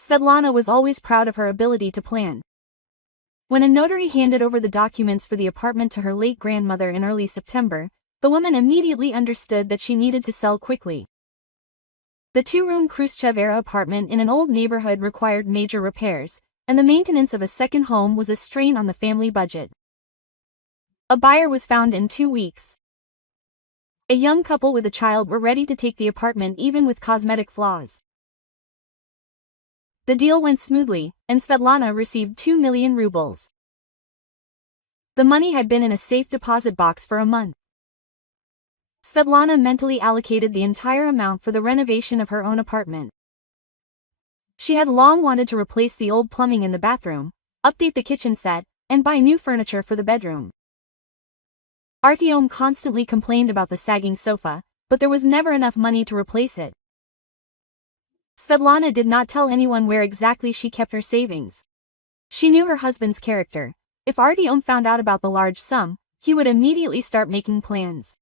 Svetlana was always proud of her ability to plan. When a notary handed over the documents for the apartment to her late grandmother in early September, the woman immediately understood that she needed to sell quickly. The two-room Khrushchev-era apartment in an old neighborhood required major repairs, and the maintenance of a second home was a strain on the family budget. A buyer was found in 2 weeks. A young couple with a child were ready to take the apartment even with cosmetic flaws. The deal went smoothly, and Svetlana received 2 million rubles. The money had been in a safe deposit box for a month. Svetlana mentally allocated the entire amount for the renovation of her own apartment. She had long wanted to replace the old plumbing in the bathroom, update the kitchen set, and buy new furniture for the bedroom. Artyom constantly complained about the sagging sofa, but there was never enough money to replace it. Svetlana did not tell anyone where exactly she kept her savings. She knew her husband's character. If Artyom found out about the large sum, he would immediately start making plans.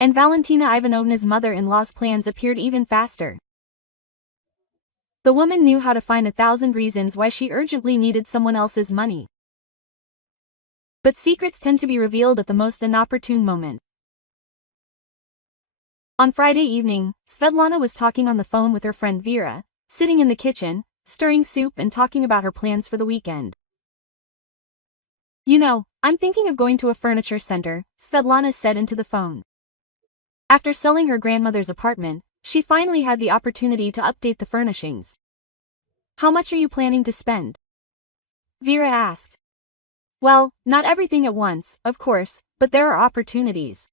And Valentina Ivanovna's mother-in-law's plans appeared even faster. The woman knew how to find 1,000 reasons why she urgently needed someone else's money. But secrets tend to be revealed at the most inopportune moment. On Friday evening, Svetlana was talking on the phone with her friend Vera, sitting in the kitchen, stirring soup and talking about her plans for the weekend. "You know, I'm thinking of going to a furniture center," Svetlana said into the phone. After selling her grandmother's apartment, she finally had the opportunity to update the furnishings. "How much are you planning to spend?" Vera asked. "Well, not everything at once, of course, but there are opportunities.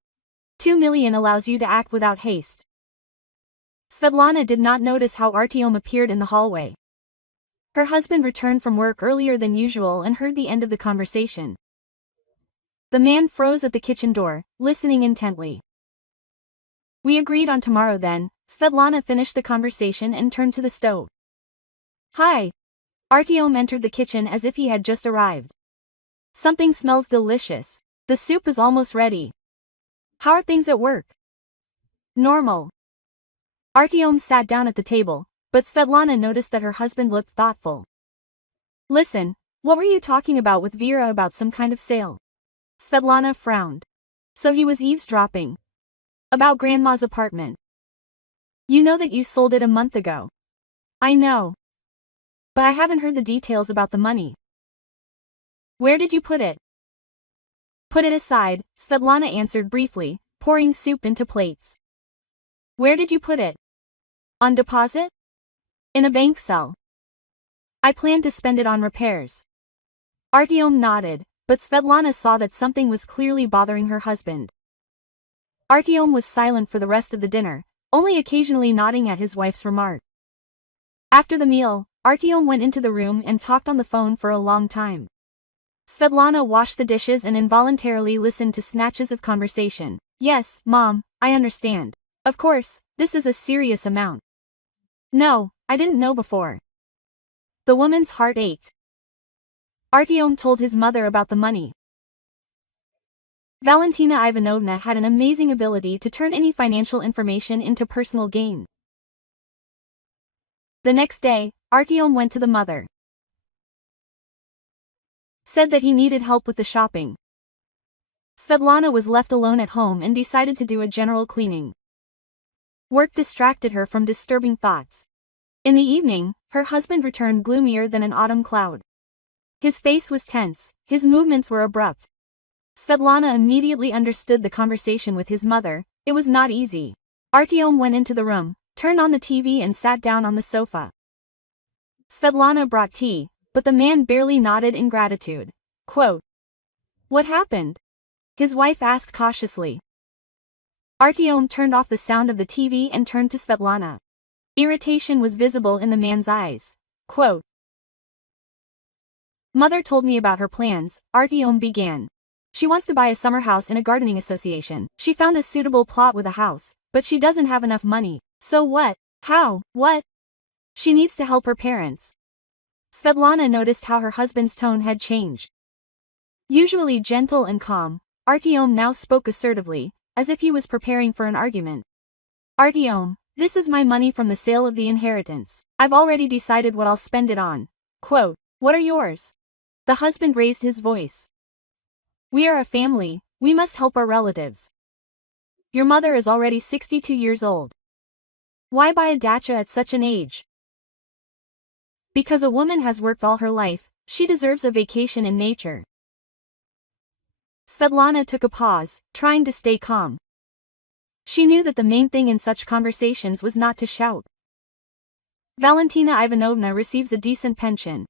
2 million allows you to act without haste." Svetlana did not notice how Artyom appeared in the hallway. Her husband returned from work earlier than usual and heard the end of the conversation. The man froze at the kitchen door, listening intently. "We agreed on tomorrow then." Svetlana finished the conversation and turned to the stove. "Hi." Artyom entered the kitchen as if he had just arrived. "Something smells delicious. The soup is almost ready. How are things at work?" "Normal." Artyom sat down at the table, but Svetlana noticed that her husband looked thoughtful. "Listen, what were you talking about with Vera about some kind of sale?" Svetlana frowned. So he was eavesdropping. "About Grandma's apartment. You know that you sold it a month ago." "I know. But I haven't heard the details about the money." "Where did you put it?" "Put it aside," Svetlana answered briefly, pouring soup into plates. "Where did you put it?" "On deposit?" "In a bank cell. I plan to spend it on repairs." Artyom nodded, but Svetlana saw that something was clearly bothering her husband. Artyom was silent for the rest of the dinner, only occasionally nodding at his wife's remark. After the meal, Artyom went into the room and talked on the phone for a long time. Svetlana washed the dishes and involuntarily listened to snatches of conversation. "Yes, Mom, I understand. Of course, this is a serious amount." "No, I didn't know before." The woman's heart ached. Artyom told his mother about the money. Valentina Ivanovna had an amazing ability to turn any financial information into personal gain. The next day, Artyom went to the mother. Said that he needed help with the shopping. Svetlana was left alone at home and decided to do a general cleaning. Work distracted her from disturbing thoughts. In the evening, her husband returned gloomier than an autumn cloud. His face was tense, his movements were abrupt. Svetlana immediately understood the conversation with his mother. It was not easy. Artyom went into the room, turned on the TV and sat down on the sofa. Svetlana brought tea, but the man barely nodded in gratitude. Quote, "What happened?" his wife asked cautiously. Artyom turned off the sound of the TV and turned to Svetlana. Irritation was visible in the man's eyes. Quote, "Mother told me about her plans," Artyom began. "She wants to buy a summer house in a gardening association. She found a suitable plot with a house, but she doesn't have enough money. So what? How? What? She needs to help her parents." Svetlana noticed how her husband's tone had changed. Usually gentle and calm, Artyom now spoke assertively, as if he was preparing for an argument. "Artyom, "This is my money from the sale of the inheritance. I've already decided what I'll spend it on." Quote, "What are yours?" The husband raised his voice. "We are a family, we must help our relatives. Your mother is already 62 years old. Why buy a dacha at such an age?" "Because a woman has worked all her life, she deserves a vacation in nature." Svetlana took a pause, trying to stay calm. She knew that the main thing in such conversations was not to shout. Valentina Ivanovna receives a decent pension.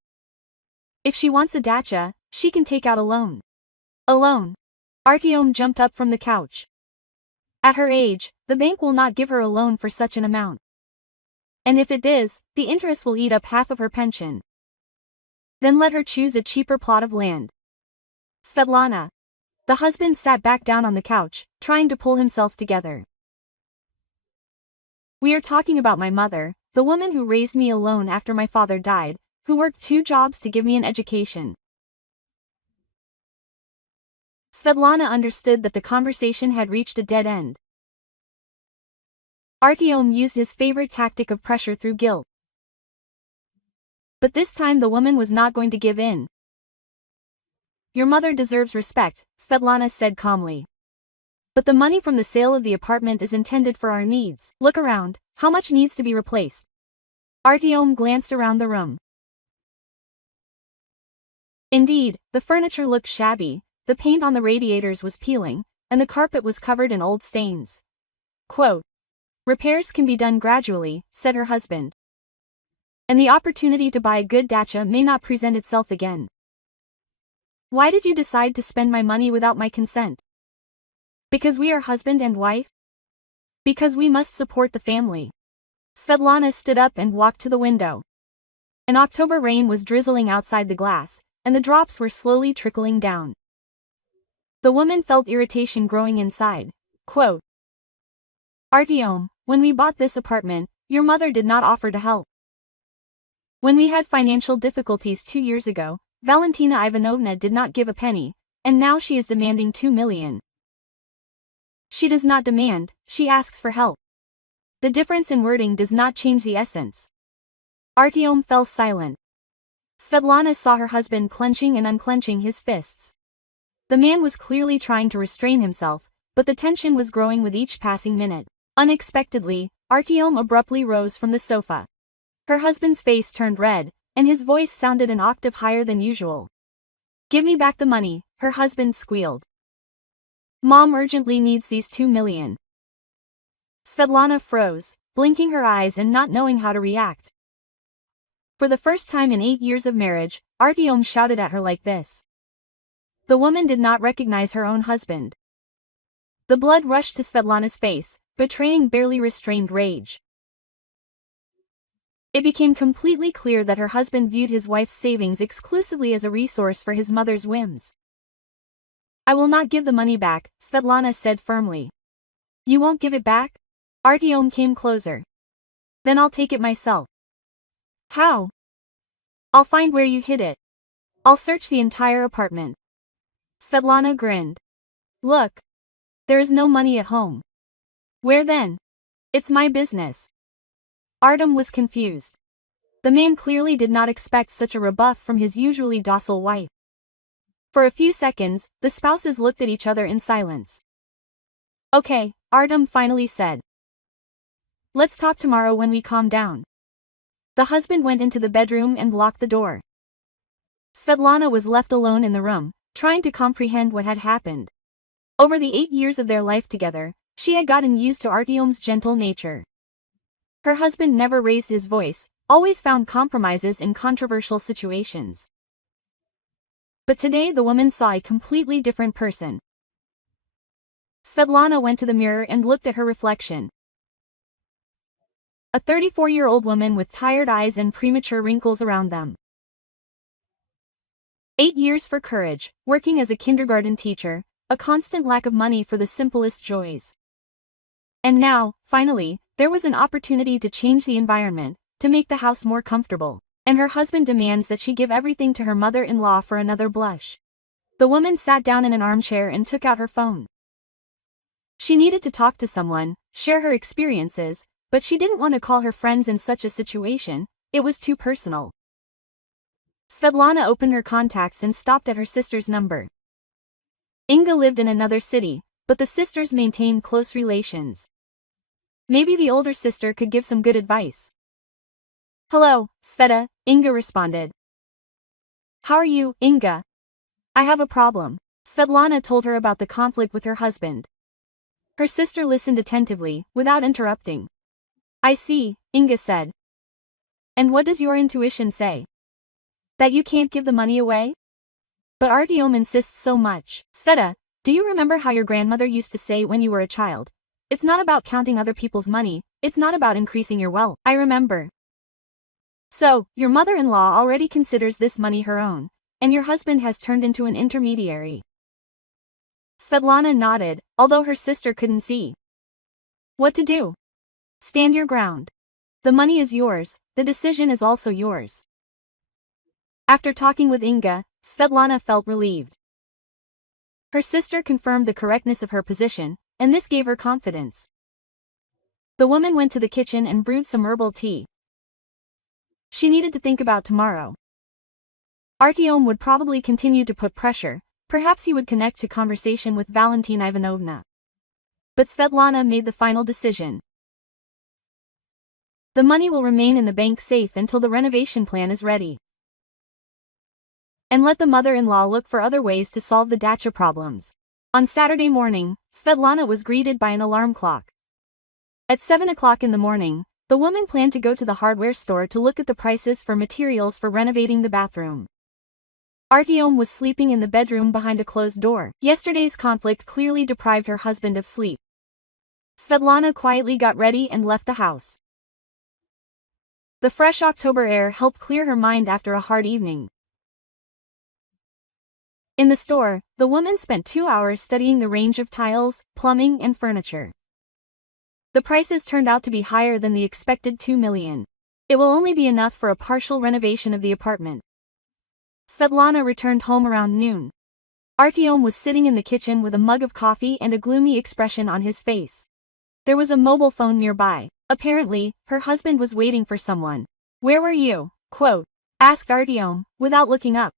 If she wants a dacha, she can take out a loan. A loan? Artyom jumped up from the couch. At her age, the bank will not give her a loan for such an amount. And if it does, the interest will eat up half of her pension. Then let her choose a cheaper plot of land. Svetlana. The husband sat back down on the couch, trying to pull himself together. "We are talking about my mother, the woman who raised me alone after my father died, who worked 2 jobs to give me an education." Svetlana understood that the conversation had reached a dead end. Artyom used his favorite tactic of pressure through guilt. But this time the woman was not going to give in. "Your mother deserves respect," Svetlana said calmly. "But the money from the sale of the apartment is intended for our needs. Look around, how much needs to be replaced?" Artyom glanced around the room. Indeed, the furniture looked shabby, the paint on the radiators was peeling, and the carpet was covered in old stains. Quote, "Repairs can be done gradually," said her husband. "And the opportunity to buy a good dacha may not present itself again." "Why did you decide to spend my money without my consent?" "Because we are husband and wife. Because we must support the family." Svetlana stood up and walked to the window. An October rain was drizzling outside the glass, and the drops were slowly trickling down. The woman felt irritation growing inside. Quote, "Artyom, when we bought this apartment, your mother did not offer to help. When we had financial difficulties 2 years ago, Valentina Ivanovna did not give a penny, and now she is demanding 2 million. She does not demand, she asks for help. The difference in wording does not change the essence." Artyom fell silent. Svetlana saw her husband clenching and unclenching his fists. The man was clearly trying to restrain himself, but the tension was growing with each passing minute. Unexpectedly, Artyom abruptly rose from the sofa. Her husband's face turned red, and his voice sounded an octave higher than usual. "Give me back the money," her husband squealed. "Mom urgently needs these 2 million. Svetlana froze, blinking her eyes and not knowing how to react. For the first time in 8 years of marriage, Artyom shouted at her like this. The woman did not recognize her own husband. The blood rushed to Svetlana's face, betraying barely restrained rage. It became completely clear that her husband viewed his wife's savings exclusively as a resource for his mother's whims. "I will not give the money back," Svetlana said firmly. "You won't give it back?" Artyom came closer. "Then I'll take it myself." "How?" "I'll find where you hid it. I'll search the entire apartment." Svetlana grinned. "Look. There is no money at home." "Where then?" "It's my business." Artyom was confused. The man clearly did not expect such a rebuff from his usually docile wife. For a few seconds, the spouses looked at each other in silence. "Okay," Artyom finally said. "Let's talk tomorrow when we calm down." The husband went into the bedroom and locked the door. Svetlana was left alone in the room, trying to comprehend what had happened. Over the 8 years of their life together, she had gotten used to Artyom's gentle nature. Her husband never raised his voice, always found compromises in controversial situations. But today the woman saw a completely different person. Svetlana went to the mirror and looked at her reflection. A 34-year-old woman with tired eyes and premature wrinkles around them. 8 years for courage, working as a kindergarten teacher, a constant lack of money for the simplest joys. And now, finally, there was an opportunity to change the environment, to make the house more comfortable, and her husband demands that she give everything to her mother-in-law for another blush. The woman sat down in an armchair and took out her phone. She needed to talk to someone, share her experiences, but she didn't want to call her friends in such a situation, it was too personal. Svetlana opened her contacts and stopped at her sister's number. Inga lived in another city, but the sisters maintained close relations. Maybe the older sister could give some good advice. "Hello, Sveta," Inga responded. "How are you, Inga?" "I have a problem." Svetlana told her about the conflict with her husband. Her sister listened attentively, without interrupting. "I see," Inga said. "And what does your intuition say? That you can't give the money away?" "But Artyom insists so much." "Sveta, do you remember how your grandmother used to say when you were a child? It's not about counting other people's money, it's not about increasing your wealth." "I remember." "So, your mother-in-law already considers this money her own, and your husband has turned into an intermediary." Svetlana nodded, although her sister couldn't see. "What to do? Stand your ground. The money is yours, the decision is also yours." After talking with Inga, Svetlana felt relieved. Her sister confirmed the correctness of her position, and this gave her confidence. The woman went to the kitchen and brewed some herbal tea. She needed to think about tomorrow. Artyom would probably continue to put pressure, perhaps he would connect to conversation with Valentina Ivanovna. But Svetlana made the final decision. The money will remain in the bank safe until the renovation plan is ready. And let the mother-in-law look for other ways to solve the dacha problems. On Saturday morning, Svetlana was greeted by an alarm clock. At 7 o'clock in the morning, the woman planned to go to the hardware store to look at the prices for materials for renovating the bathroom. Artyom was sleeping in the bedroom behind a closed door. Yesterday's conflict clearly deprived her husband of sleep. Svetlana quietly got ready and left the house. The fresh October air helped clear her mind after a hard evening. In the store, the woman spent 2 hours studying the range of tiles, plumbing, and furniture. The prices turned out to be higher than the expected 2 million. It will only be enough for a partial renovation of the apartment. Svetlana returned home around noon. Artyom was sitting in the kitchen with a mug of coffee and a gloomy expression on his face. There was a mobile phone nearby. Apparently, her husband was waiting for someone. "Where were you?" asked Artyom, without looking up.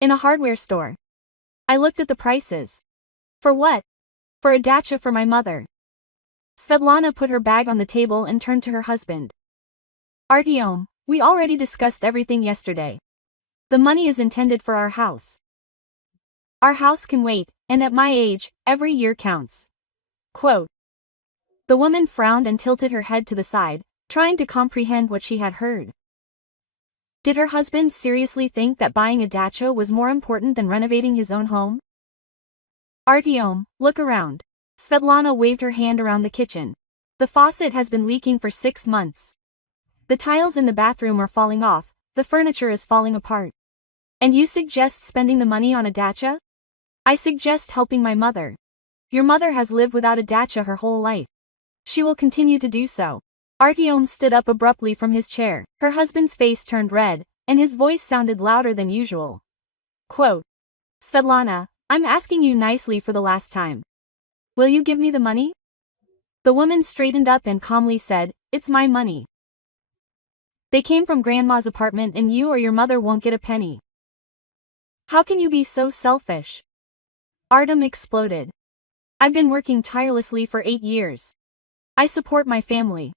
"In a hardware store. I looked at the prices." "For what?" "For a dacha for my mother." Svetlana put her bag on the table and turned to her husband. "Artyom, we already discussed everything yesterday. The money is intended for our house. Our house can wait, and at my age, every year counts." The woman frowned and tilted her head to the side, trying to comprehend what she had heard. Did her husband seriously think that buying a dacha was more important than renovating his own home? "Artyom, look around." Svetlana waved her hand around the kitchen. "The faucet has been leaking for 6 months. The tiles in the bathroom are falling off, the furniture is falling apart. And you suggest spending the money on a dacha? I suggest helping my mother. Your mother has lived without a dacha her whole life. She will continue to do so." Artyom stood up abruptly from his chair. Her husband's face turned red, and his voice sounded louder than usual. "Svetlana, I'm asking you nicely for the last time. Will you give me the money?" The woman straightened up and calmly said, "It's my money. They came from Grandma's apartment and you or your mother won't get a penny. How can you be so selfish?" Artyom exploded. "I've been working tirelessly for 8 years. I support my family.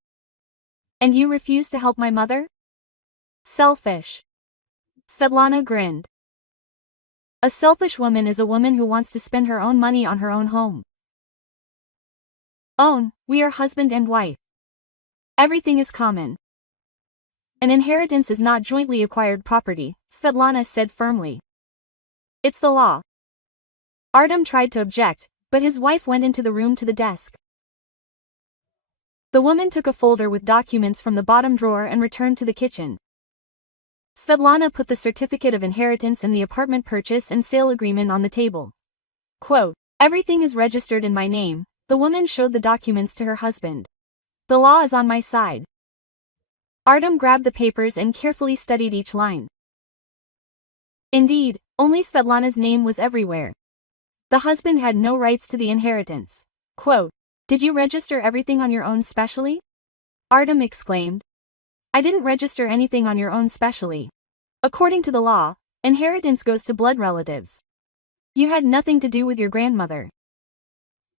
And you refuse to help my mother? Selfish." Svetlana grinned. "A selfish woman is a woman who wants to spend her own money on her own home. We are husband and wife. Everything is common. An inheritance is not jointly acquired property," Svetlana said firmly. "It's the law." Artyom tried to object, but his wife went into the room to the desk. The woman took a folder with documents from the bottom drawer and returned to the kitchen. Svetlana put the certificate of inheritance and the apartment purchase and sale agreement on the table. "Everything is registered in my name," the woman showed the documents to her husband. "The law is on my side." Artyom grabbed the papers and carefully studied each line. Indeed, only Svetlana's name was everywhere. The husband had no rights to the inheritance. "Did you register everything on your own specially?" Artem exclaimed. I didn't register anything on your own specially. According to the law, inheritance goes to blood relatives. You had nothing to do with your grandmother.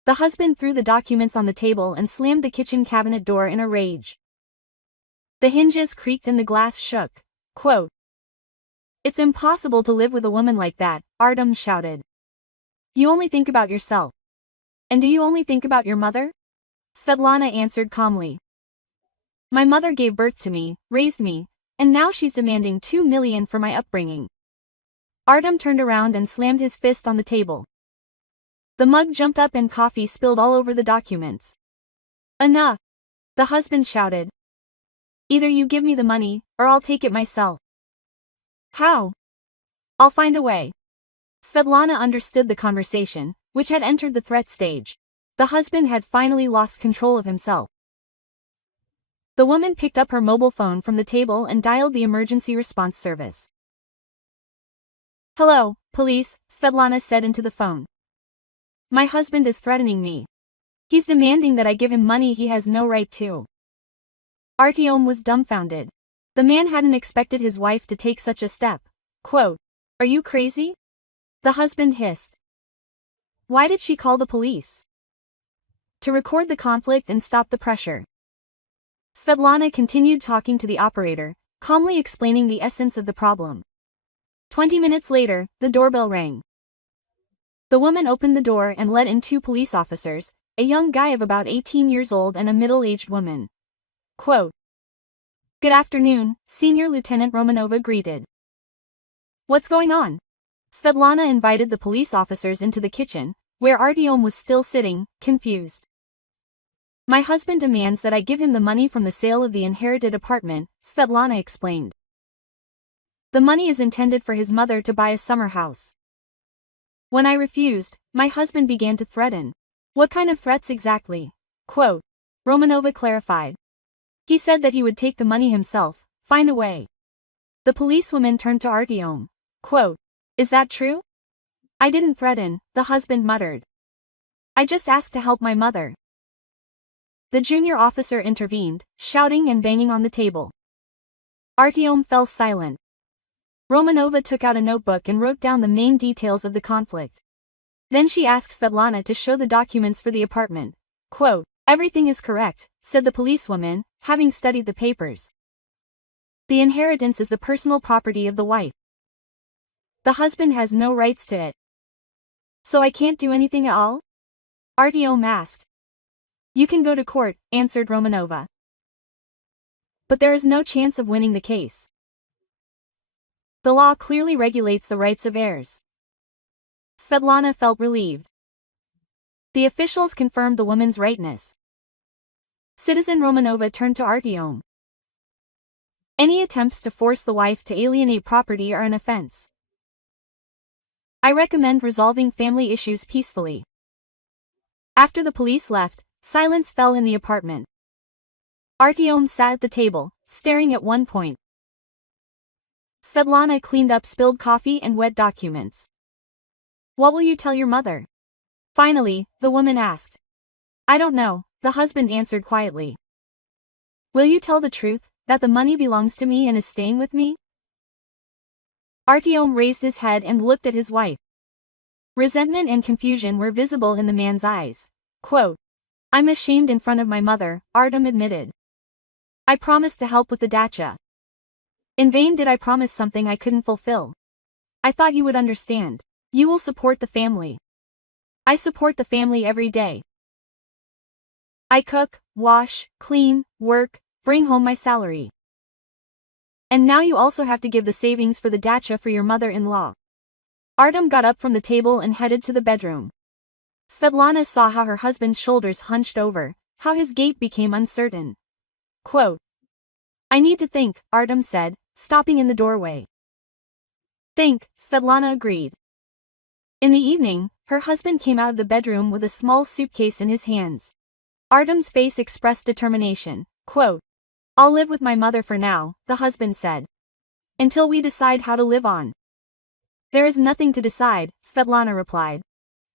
The husband threw the documents on the table and slammed the kitchen cabinet door in a rage. The hinges creaked and the glass shook. Quote, It's impossible to live with a woman like that, Artem shouted. You only think about yourself. And do you only think about your mother? Svetlana answered calmly. My mother gave birth to me, raised me, and now she's demanding $2 million for my upbringing. Artem turned around and slammed his fist on the table. The mug jumped up and coffee spilled all over the documents. Enough! The husband shouted. Either you give me the money, or I'll take it myself. How? I'll find a way. Svetlana understood the conversation, which had entered the threat stage. The husband had finally lost control of himself. The woman picked up her mobile phone from the table and dialed the emergency response service. Hello, police, Svetlana said into the phone. My husband is threatening me. He's demanding that I give him money he has no right to. Artyom was dumbfounded. The man hadn't expected his wife to take such a step. Quote, Are you crazy? The husband hissed. Why did she call the police? To record the conflict and stop the pressure. Svetlana continued talking to the operator, calmly explaining the essence of the problem. 20 minutes later, the doorbell rang. The woman opened the door and let in 2 police officers, a young guy of about 18 years old and a middle-aged woman. Quote, Good afternoon, Senior Lieutenant Romanova greeted. What's going on? Svetlana invited the police officers into the kitchen, where Artyom was still sitting, confused. My husband demands that I give him the money from the sale of the inherited apartment, Svetlana explained. The money is intended for his mother to buy a summer house. When I refused, my husband began to threaten. What kind of threats exactly? Quote, Romanova clarified. He said that he would take the money himself, find a way. The policewoman turned to Artyom. Quote, Is that true? I didn't threaten, the husband muttered. I just asked to help my mother. The junior officer intervened, shouting and banging on the table. Artyom fell silent. Romanova took out a notebook and wrote down the main details of the conflict. Then she asked Svetlana to show the documents for the apartment. Quote, Everything is correct, said the policewoman, having studied the papers. The inheritance is the personal property of the wife. The husband has no rights to it. So I can't do anything at all? Artyom asked. You can go to court, answered Romanova. But there is no chance of winning the case. The law clearly regulates the rights of heirs. Svetlana felt relieved. The officials confirmed the woman's rightness. Citizen Romanova turned to Artyom. Any attempts to force the wife to alienate property are an offense. I recommend resolving family issues peacefully. After the police left, silence fell in the apartment. Artyom sat at the table, staring at one point. Svetlana cleaned up spilled coffee and wet documents. What will you tell your mother? Finally, the woman asked. I don't know, the husband answered quietly. Will you tell the truth, that the money belongs to me and is staying with me? Artyom raised his head and looked at his wife. Resentment and confusion were visible in the man's eyes. Quote, I'm ashamed in front of my mother, Artem admitted. I promised to help with the dacha. In vain did I promise something I couldn't fulfill. I thought you would understand. You will support the family. I support the family every day. I cook, wash, clean, work, bring home my salary. And now you also have to give the savings for the dacha for your mother-in-law. Artem got up from the table and headed to the bedroom. Svetlana saw how her husband's shoulders hunched over, how his gait became uncertain. Quote, I need to think, Artem said, stopping in the doorway. Think, Svetlana agreed. In the evening, her husband came out of the bedroom with a small suitcase in his hands. Artem's face expressed determination. Quote, I'll live with my mother for now, the husband said. Until we decide how to live on. There is nothing to decide, Svetlana replied.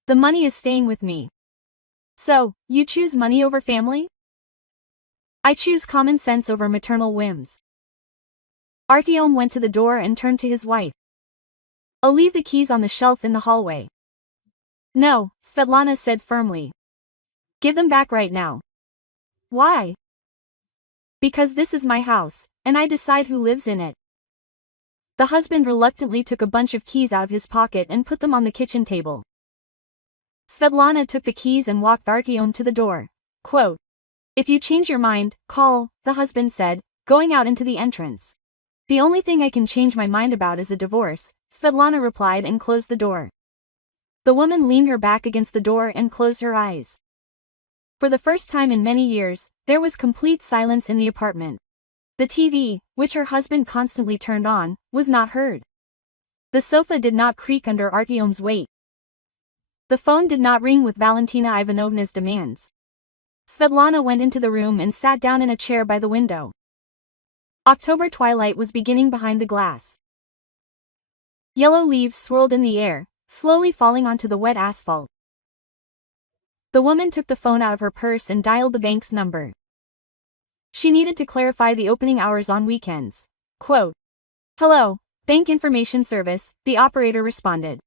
The money is staying with me. So, you choose money over family? I choose common sense over maternal whims. Artyom went to the door and turned to his wife. I'll leave the keys on the shelf in the hallway. No, Svetlana said firmly. Give them back right now. Why? Because this is my house, and I decide who lives in it. The husband reluctantly took a bunch of keys out of his pocket and put them on the kitchen table. Svetlana took the keys and walked Artyom to the door. Quote, if you change your mind, call, the husband said, going out into the entrance. The only thing I can change my mind about is a divorce, Svetlana replied and closed the door. The woman leaned her back against the door and closed her eyes. For the first time in many years, there was complete silence in the apartment. The TV, which her husband constantly turned on, was not heard. The sofa did not creak under Artyom's weight. The phone did not ring with Valentina Ivanovna's demands. Svetlana went into the room and sat down in a chair by the window. October twilight was beginning behind the glass. Yellow leaves swirled in the air, slowly falling onto the wet asphalt. The woman took the phone out of her purse and dialed the bank's number. She needed to clarify the opening hours on weekends. Quote, hello, Bank Information Service, the operator responded.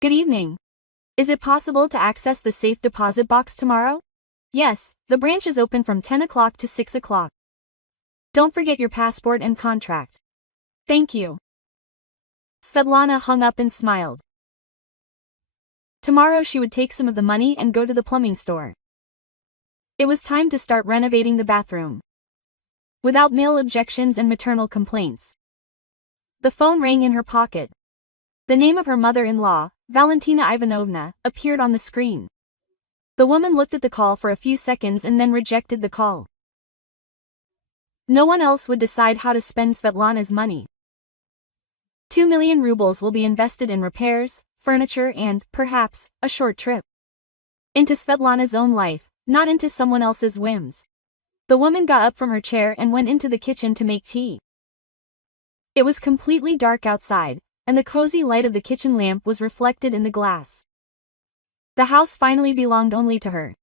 Good evening. Is it possible to access the safe deposit box tomorrow? Yes, the branch is open from 10 o'clock to 6 o'clock. Don't forget your passport and contract. Thank you. Svetlana hung up and smiled. Tomorrow she would take some of the money and go to the plumbing store. It was time to start renovating the bathroom. Without male objections and maternal complaints. The phone rang in her pocket. The name of her mother-in-law, Valentina Ivanovna, appeared on the screen. The woman looked at the call for a few seconds and then rejected the call. No one else would decide how to spend Svetlana's money. 2 million rubles will be invested in repairs, furniture and, perhaps, a short trip. Into Svetlana's own life, not into someone else's whims. The woman got up from her chair and went into the kitchen to make tea. It was completely dark outside, and the cozy light of the kitchen lamp was reflected in the glass. The house finally belonged only to her,